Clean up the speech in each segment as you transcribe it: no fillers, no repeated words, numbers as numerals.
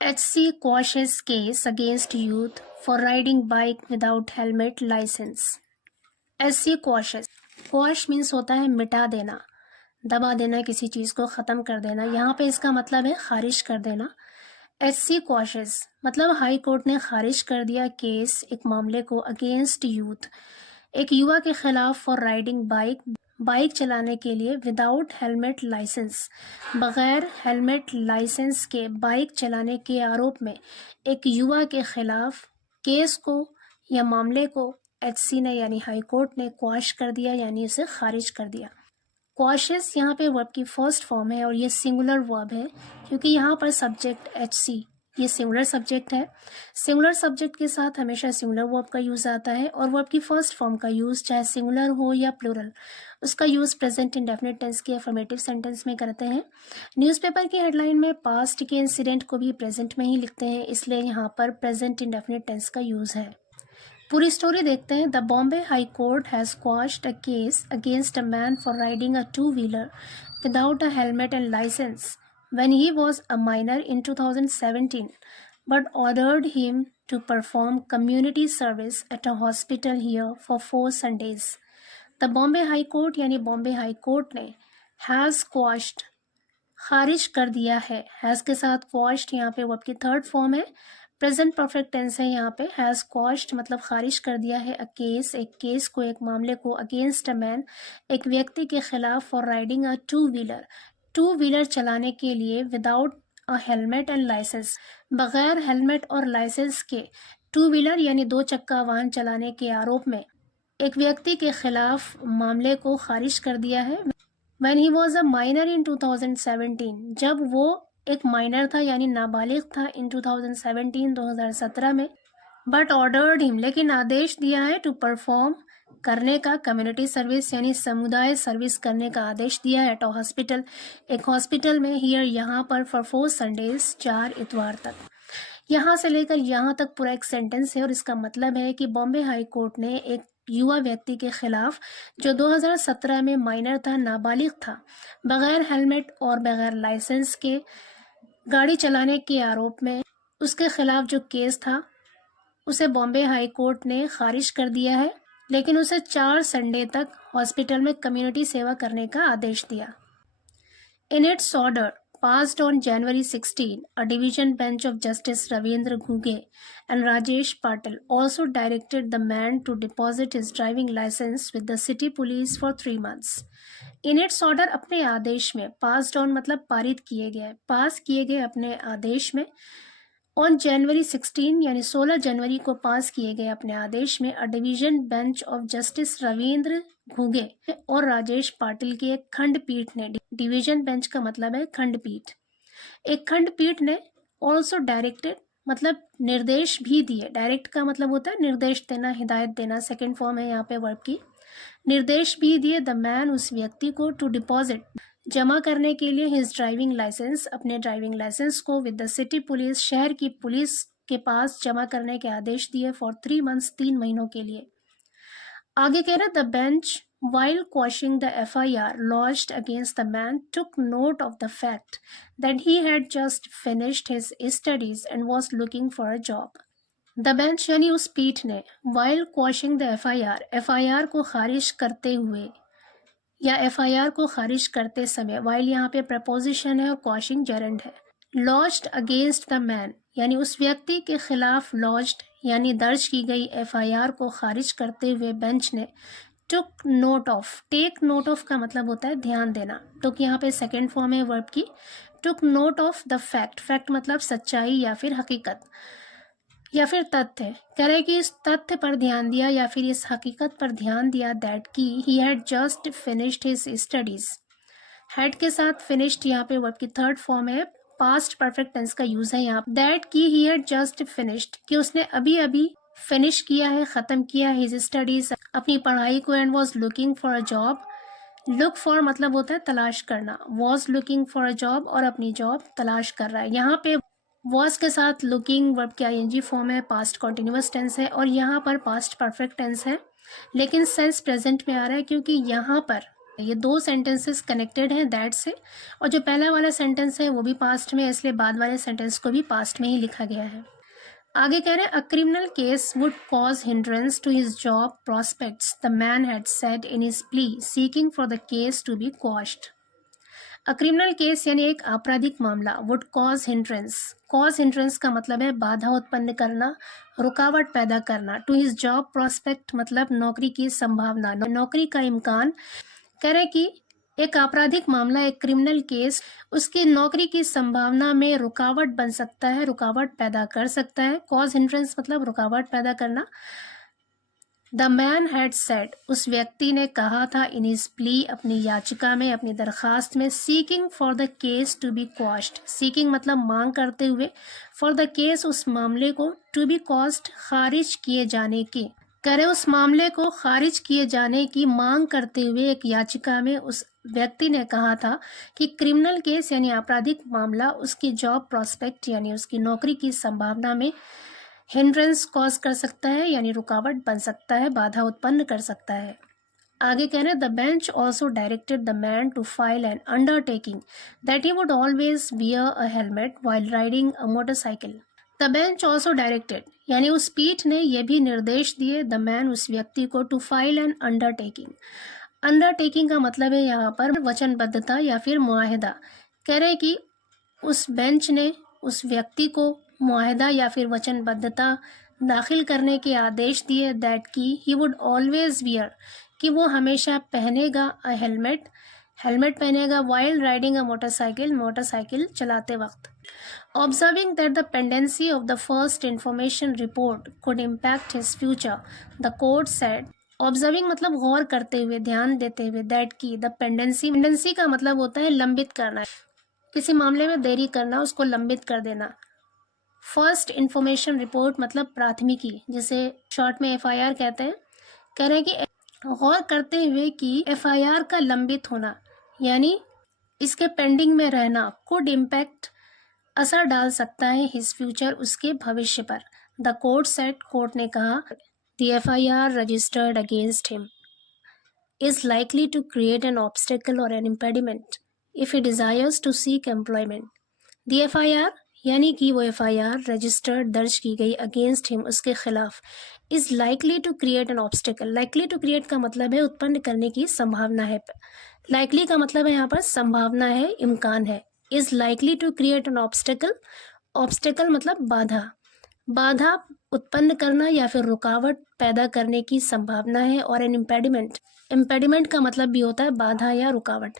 HC quashes case against youth for riding bike without helmet license. HC quashes. Quash means होता है मिटा देना, दबा देना, किसी चीज़ को ख़त्म कर देना। यहाँ पे इसका मतलब है खारिज कर देना। HC quashes मतलब हाई कोर्ट ने खारिज कर दिया केस, एक मामले को अगेंस्ट यूथ, एक युवा के खिलाफ फॉर राइडिंग बाइक चलाने के लिए विदाउट हेलमेट लाइसेंस, बग़ैर हेलमेट लाइसेंस के बाइक चलाने के आरोप में एक युवा के खिलाफ केस को या मामले को HC ने यानी हाई कोर्ट ने क्वाश कर दिया, यानी उसे खारिज कर दिया। क्वाशेस यहाँ पे वर्ब की फर्स्ट फॉर्म है और ये सिंगुलर वर्ब है क्योंकि यहाँ पर सब्जेक्ट HC ये सिंगुलर सब्जेक्ट है। सिंगुलर सब्जेक्ट के साथ हमेशा सिंगुलर वर्ब का यूज़ आता है और वर्ब की फर्स्ट फॉर्म का यूज़ चाहे सिंगुलर हो या प्लूरल, उसका यूज़ प्रेजेंट इंडेफिनिट टेंस के अफर्मेटिव सेंटेंस में करते हैं। न्यूज़पेपर की हेडलाइन में पास्ट के इंसिडेंट को भी प्रेजेंट में ही लिखते हैं, इसलिए यहाँ पर प्रेजेंट इंडेफिनिट टेंस का यूज़ है। पूरी स्टोरी देखते हैं। The Bombay High Court has quashed a case against a man for riding a two wheeler without a helmet and licence when he was a minor in 2017, but ordered him to perform community service at a hospital here for 4 Sundays. The Bombay High Court यानी Bombay High court ने has quashed खारिज कर दिया है। Has के साथ क्वाश्ड यहाँ पे वर्ब की थर्ड फॉर्म है, प्रेजेंट परफेक्ट टेंस है। यहाँ पे हैज़ क्वाश्ड मतलब खारिज कर दिया है अ केस, एक केस को, एक मामले को, अगेंस्ट अ मैन एक व्यक्ति के खिलाफ for riding a two wheeler चलाने के लिए without a helmet and licence, बगैर हेलमेट और लाइसेंस के टू व्हीलर यानी दो चक्का वाहन चलाने के आरोप में एक व्यक्ति के खिलाफ मामले को खारिज कर दिया है। When he was a minor in 2017, जब वो एक माइनर था यानी नाबालिग था इन 2017 में, बट ऑर्डर्ड हिम लेकिन आदेश दिया है टू परफॉर्म करने का, कम्युनिटी सर्विस यानी समुदाय सर्विस करने का आदेश दिया है एट हॉस्पिटल, एक हॉस्पिटल में, हियर यहाँ पर, फॉर 4 संडेज 4 इतवार तक। यहाँ से लेकर यहाँ तक पूरा एक सेंटेंस है और इसका मतलब है कि बॉम्बे हाई कोर्ट ने एक युवा व्यक्ति के खिलाफ जो 2017 में माइनर था, नाबालिग था, बगैर हेलमेट और बगैर लाइसेंस के गाड़ी चलाने के आरोप में उसके खिलाफ जो केस था उसे बॉम्बे हाई कोर्ट ने खारिज कर दिया है, लेकिन उसे 4 संडे तक हॉस्पिटल में कम्युनिटी सेवा करने का आदेश दिया। In its order passed on January 16, a division bench of Justice Ravindra Ghuge and Rajesh Patil also directed the man to deposit his driving license with the city police for 3 months. In its order अपने आदेश में, passed on मतलब पारित किए गए, पास किए गए अपने आदेश में, ऑन जनवरी 16 यानी 16 जनवरी को पास किए गए अपने आदेश में, a division bench of justice Ravindra Ghuge और राजेश पाटिल की एक खंडपीठ ने, डिवीजन बेंच का मतलब है खंडपीठ, एक खंडपीठ ने ऑल्सो डायरेक्टेड मतलब निर्देश भी दिए, डायरेक्ट का मतलब होता है निर्देश देना, हिदायत देना, सेकेंड फॉर्म है यहाँ पे वर्ब की, निर्देश भी दिए द मैन उस व्यक्ति को, टू डिपॉजिट जमा करने के लिए, हिज ड्राइविंग लाइसेंस अपने ड्राइविंग लाइसेंस को, विद द सिटी पुलिस शहर की पुलिस के पास जमा करने के आदेश दिए, फॉर 3 months 3 महीनों के लिए। आगे कह रहा the bench while quashing the FIR lodged against the man took note of the fact that he had just finished his studies and was looking for a job. The bench यानी उस पीठ ने while quashing the FIR को खारिज करते हुए या FIR को खारिज करते समय, while यहाँ पे प्रपोजिशन है और quashing gerund है, lodged against the man यानी उस व्यक्ति के खिलाफ lodged यानी दर्ज की गई FIR को खारिज करते हुए बेंच ने took note of, take note of का मतलब होता है ध्यान देना, took यहाँ पे सेकेंड फॉर्म है वर्ब की, took note of the fact मतलब सच्चाई या फिर हकीकत या फिर तथ्य, कह रहे कि इस तथ्य पर ध्यान दिया या फिर इस हकीकत पर ध्यान दिया दैट की he had just finished his studies. Had के साथ फिनिश्ड यहाँ पे वर्ब की थर्ड फॉर्म है, पास्ट परफेक्ट टेंस का यूज है यहाँ, दैट की ही हैड जस्ट फिनिश्ड कि उसने अभी अभी फिनिश किया है, खत्म किया हिज स्टडीज अपनी पढ़ाई को, and was looking for a job, look for मतलब होता है तलाश करना, was looking for a job और अपनी जॉब तलाश कर रहा है। यहाँ पे वॉज के साथ लुकिंग वर्ब की ING फॉर्म है, पास्ट कॉन्टिन्यूअस टेंस है और यहाँ पर पास्ट परफेक्ट टेंस है, लेकिन सेंस प्रेजेंट में आ रहा है क्योंकि यहाँ पर ये दो सेंटेंसेस कनेक्टेड हैं दैट से, और जो पहला वाला सेंटेंस है वो भी पास्ट में है, इसलिए बाद वाले सेंटेंस को भी पास्ट में ही लिखा गया है। आगे कह रहे हैं, a criminal case would cause hindrance to his job prospects the man had said in his plea seeking for the case to be quashed. A criminal case यानी एक आपराधिक मामला, would cause hindrance, cause hindrance का मतलब है बाधा उत्पन्न करना, रुकावट पैदा करना, टू हिज जॉब प्रॉस्पेक्ट मतलब नौकरी की संभावना, नौकरी का इम्कान। कह रहे कि एक आपराधिक मामला, एक क्रिमिनल केस, उसकी नौकरी की संभावना में रुकावट बन सकता है, रुकावट पैदा कर सकता है। कॉज हिंड्रेंस मतलब रुकावट पैदा करना। द मैन हैड सेड, उस व्यक्ति ने कहा था, इन हिज प्ली अपनी याचिका में, अपनी दरखास्त में, seeking for the case to be quashed, seeking मतलब मांग करते हुए, फॉर द केस उस मामले को, टू बी क्वॉश्ड खारिज किए जाने की, करे उस मामले को खारिज किए जाने की मांग करते हुए एक याचिका में उस व्यक्ति ने कहा था कि क्रिमिनल केस यानी आपराधिक मामला उसकी जॉब प्रॉस्पेक्ट यानी उसकी नौकरी की संभावना में हिंड्रेंस कॉज कर सकता है यानी रुकावट बन सकता है, बाधा उत्पन्न कर सकता है। आगे कह रहे हैं, the bench also directed the man to file an undertaking that he would always wear a helmet while riding a motorcycle. The bench also directed यानी उस पीठ ने यह भी निर्देश दिए, द मैन उस व्यक्ति को, to file an undertaking. Undertaking का मतलब है यहाँ पर वचनबद्धता या फिर मुआहदा। कह रहे कि उस बेंच ने उस व्यक्ति को मुआहदा या फिर वचनबद्धता दाखिल करने के आदेश दिए, दैट की ही वुड ऑलवेज वियर, कि वो हमेशा पहनेगा, अ हेलमेट, हेलमेट पहनेगा, while riding a motorcycle, motorcycle चलाते वक्त। Observing that the pendency of the first information report could impact his future, the court said. Observing मतलब गौर करते हुए, ध्यान देते हुए, दैट की, द पेंडेंसी, पेंडेंसी का मतलब होता है लंबित करना, किसी मामले में देरी करना, उसको लंबित कर देना। फर्स्ट इंफॉर्मेशन रिपोर्ट मतलब प्राथमिकी, जिसे शॉर्ट में एफआईआर कहते हैं। कह रहे हैं कि गौर करते हुए कि एफआईआर का लंबित होना यानी इसके पेंडिंग में रहना, कुड इम्पैक्ट असर डाल सकता है, हिज फ्यूचर उसके भविष्य पर। द कोर्ट सेट, कोर्ट ने कहा, the FIR registered against him is likely to create an obstacle or an impediment if he desires to seek employment. The FIR यानी कि वो FIR रजिस्टर्ड दर्ज की गई अगेंस्ट हिम उसके खिलाफ, is likely to create an obstacle. Likely to create का मतलब है उत्पन्न करने की संभावना है, लाइकली का मतलब है यहाँ पर संभावना है, इम्कान है। Is likely to create an obstacle, obstacle मतलब बाधा, बाधा उत्पन्न करना या फिर रुकावट पैदा करने की संभावना है। और एन इम्पेडिमेंट, इम्पेडिमेंट का मतलब भी होता है बाधा या रुकावट।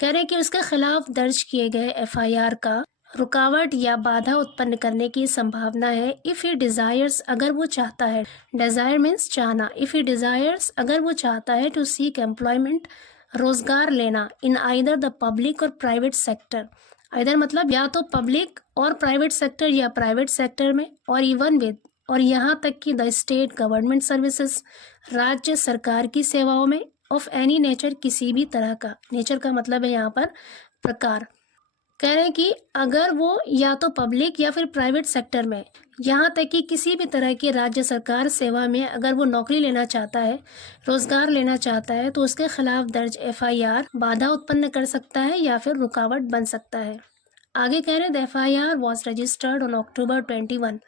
कह रहे हैं कि उसके खिलाफ दर्ज किए गए एफआईआर का रुकावट या बाधा उत्पन्न करने की संभावना है। इफ़ ही डिज़ायर्स, अगर वो चाहता है, डिज़ायर मीन्स चाहना, इफ़ ही डिज़ायर्स अगर वो चाहता है, टू सीक एम्प्लॉयमेंट रोजगार लेना, इन आइदर द पब्लिक और प्राइवेट सेक्टर, आइदर मतलब या तो पब्लिक और प्राइवेट सेक्टर या प्राइवेट सेक्टर में, और इवन विद, और यहाँ तक कि द स्टेट गवर्नमेंट सर्विसेज, राज्य सरकार की सेवाओं में, ऑफ एनी नेचर, किसी भी तरह का, नेचर का मतलब है यहाँ पर प्रकार। कह रहे हैं कि अगर वो या तो पब्लिक या फिर प्राइवेट सेक्टर में, यहाँ तक कि किसी भी तरह की राज्य सरकार सेवा में अगर वो नौकरी लेना चाहता है, रोजगार लेना चाहता है, तो उसके खिलाफ दर्ज एफआईआर बाधा उत्पन्न कर सकता है या फिर रुकावट बन सकता है। आगे कह रहे हैं, the FIR was registered on October 21,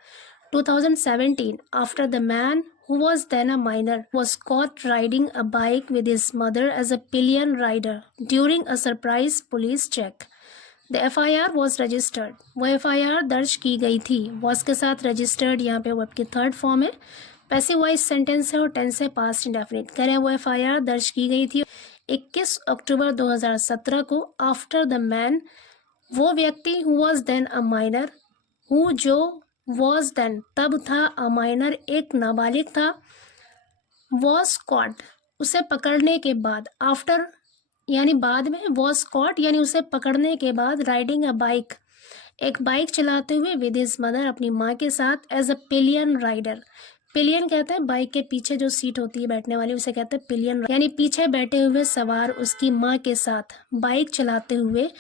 2017 after the man who was then a minor was caught riding a bike with his mother as a pillion rider during a surprise police check. The FIR was registered. वो FIR दर्ज की गई थी, was के साथ registered यहाँ पे verb की थर्ड फॉर्म है, पैसिव वॉइस सेंटेंस है और टेंस है पास्ट इंडेफिनिट। कह रहे हैं वो FIR दर्ज की गई थी 21 अक्टूबर 2017 को, आफ्टर द मैन, वो व्यक्ति, who was then a minor, who जो was then तब था, a minor एक नाबालिग था, was caught उसे पकड़ने के बाद, आफ्टर यानी बाद में, was caught यानी उसे पकड़ने के बाद, राइडिंग अ बाइक एक बाइक चलाते हुए, विद हिज मदर अपनी माँ के साथ, as a pillion rider. Pillion कहते हैं बाइक के पीछे जो सीट होती है बैठने वाली, उसे कहते हैं पिलियन, यानी पीछे बैठे हुए सवार उसकी माँ के साथ बाइक चलाते हुए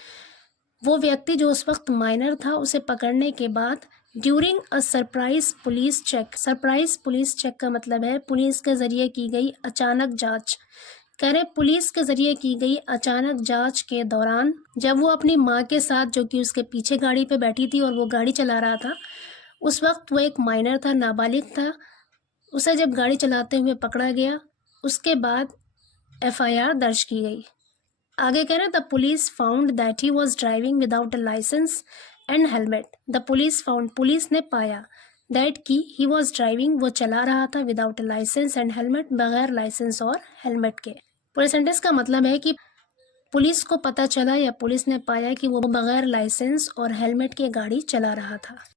वो व्यक्ति जो उस वक्त माइनर था, उसे पकड़ने के बाद, during a surprise police check. Surprise police check का मतलब है पुलिस के जरिए की गई अचानक जांच। कह रहे पुलिस के जरिए की गई अचानक जांच के दौरान जब वो अपनी माँ के साथ, जो कि उसके पीछे गाड़ी पे बैठी थी और वो गाड़ी चला रहा था, उस वक्त वो एक माइनर था, नाबालिग था, उसे जब गाड़ी चलाते हुए पकड़ा गया, उसके बाद FIR दर्ज की गई। आगे कह रहे the police found that he was driving without a licence and helmet. The police found, police ने पाया, दैट की ही वॉज ड्राइविंग, वो चला रहा था, without a licence and helmet, बगैर लाइसेंस और हेलमेट के। पूरे सेंटेंस का मतलब है कि पुलिस को पता चला या पुलिस ने पाया कि वो बगैर लाइसेंस और हेलमेट के गाड़ी चला रहा था।